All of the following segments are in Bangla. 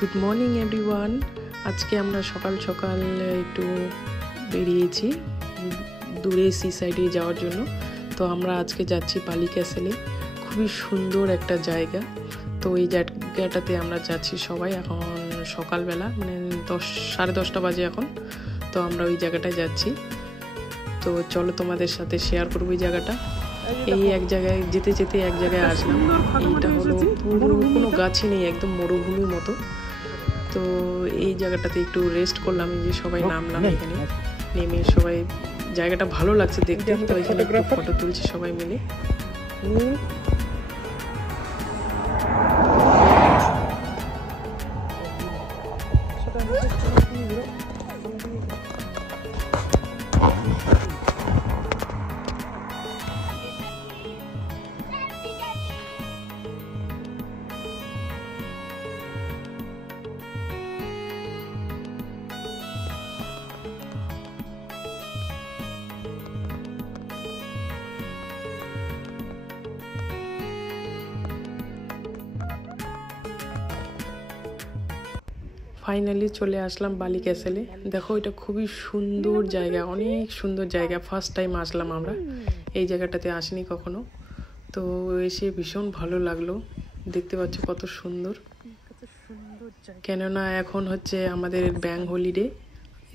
Good morning everyone. আজকে আমরা সকাল সকাল একটু বেরিয়েছি দূরে সি সাইডে যাওয়ার জন্য। তো আমরা আজকে যাচ্ছি বালি ক্যাসেলে, খুবই সুন্দর একটা জায়গা। তো এই জায়গাটাতে আমরা যাচ্ছি সবাই, এখন সকালবেলা মানে 10-10:30 বাজে এখন। তো আমরা ওই জায়গাটায় যাচ্ছি। তো চলো তোমাদের সাথে শেয়ার করবো এই জায়গাটা। এই এক জায়গায় যেতে যেতে এক জায়গায় আসলাম। এইটা হলো পুরো কোনো গাছই নেই, একদম মরুভূমির মতো। তো এই জায়গাটাতে একটু রেস্ট করলাম, এই যে সবাই নামলাম এখানে। নেমে সবাই জায়গাটা ভালো লাগছে দেখতে, তো এখানে একটু ফটো তুলছি সবাই মিলে। ফাইনালি চলে আসলাম বালি ক্যাসেলে। দেখো এটা খুবই সুন্দর জায়গা, অনেক সুন্দর জায়গা। ফার্স্ট টাইম আসলাম আমরা, এই জায়গাটাতে আসিনি কখনো। তো এসে ভীষণ ভালো লাগলো, দেখতে পাচ্ছ কত সুন্দর। কেননা এখন হচ্ছে আমাদের bank holiday,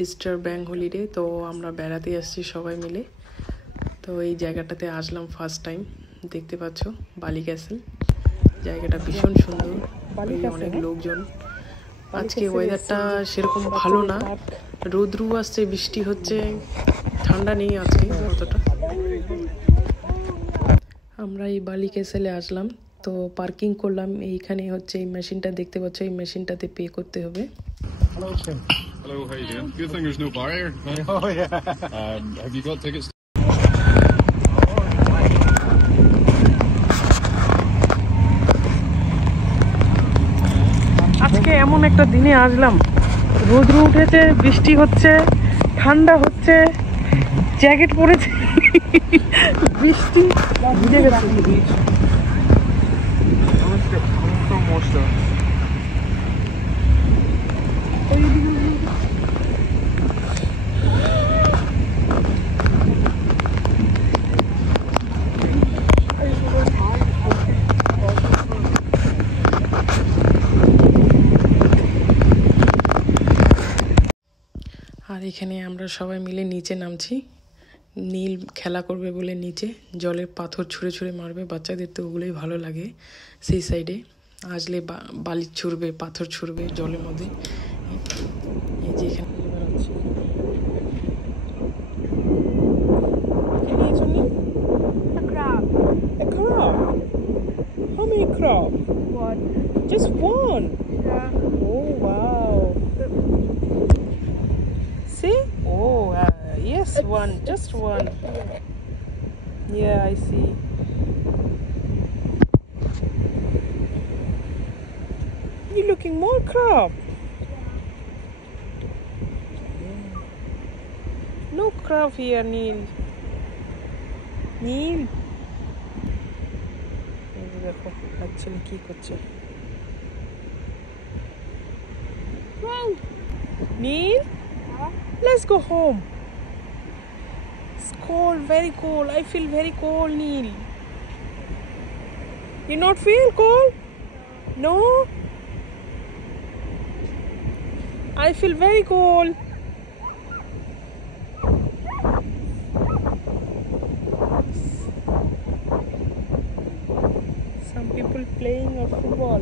Easter bank holiday. তো আমরা বেড়াতে আসছি সবাই মিলে। তো এই জায়গাটাতে আসলাম ফার্স্ট টাইম। দেখতে পাচ্ছ বালি ক্যাসেল, জায়গাটা ভীষণ সুন্দর, অনেক লোকজন। আজকে ওয়েদারটা সেরকম ভালো না, রোদ্রু আসছে, বৃষ্টি হচ্ছে, ঠান্ডা নেই আজকে অতটা। আমরা এই বালি ক্যাসেলে আসলাম, তো পার্কিং করলাম এইখানে। হচ্ছে এই মেশিনটা দেখতে পাচ্ছ, এই মেশিনটাতে পে করতে হবে। Hello, Tim. Hello, how you doing? Good thing there's no barrier. Oh yeah. Have you got tickets? আজকে এমন একটা দিনে আসলাম, রোদ্রু উঠেছে, বৃষ্টি হচ্ছে, ঠান্ডা হচ্ছে, জ্যাকেট পরেছে, বৃষ্টি ভিজে গেছে। আর এখানে আমরা সবাই মিলে নিচে নামছি। নীল খেলা করবে বলে নিচে জলে পাথর ছুঁড়ে ছুঁড়ে মারবে, বাচ্চাদের তো ওগুলোই ভালো লাগে। সেই সাইডে আসলে বালি ছুঁড়বে, পাথর ছুঁড়বে জলের মধ্যে। এই যে এখানে a crab. How many crab? One. Just one. Yeah. Oh wow. See? Oh yes, one. Just one. Yeah, I see. You're looking more crab. No crab here, Neil. Neil. দেখো অ্যাকচুয়ালি কি করছে। Neil, let's go home. It's cold, very cold. I feel very cold, Neil. You not feel cold? No? I feel very cold. Some people playing a football,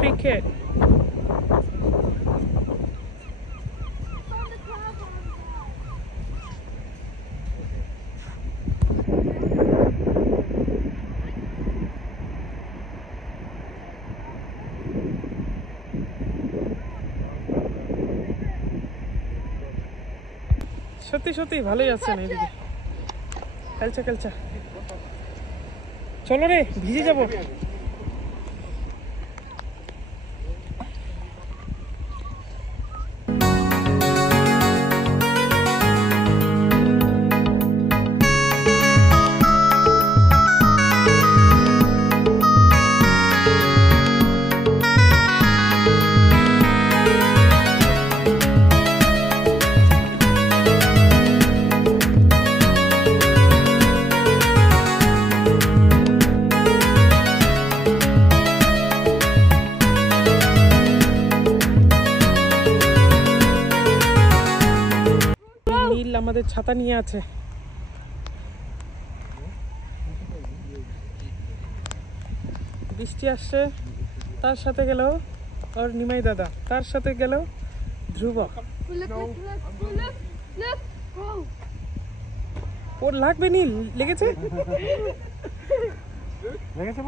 cricket. সত্যি সত্যি ভালোই আছে না এদিকে, খেলছে খেলছে। চলো রে, ভিজে যাবো। আমাদের ছাতা নিয়ে আছে। বৃষ্টি আসছে, তার সাথে গেল আর নিমাই দাদা, তার সাথে গেল ধ্রুব। ওর লাগবে নি, লেগেছে লেগেছে।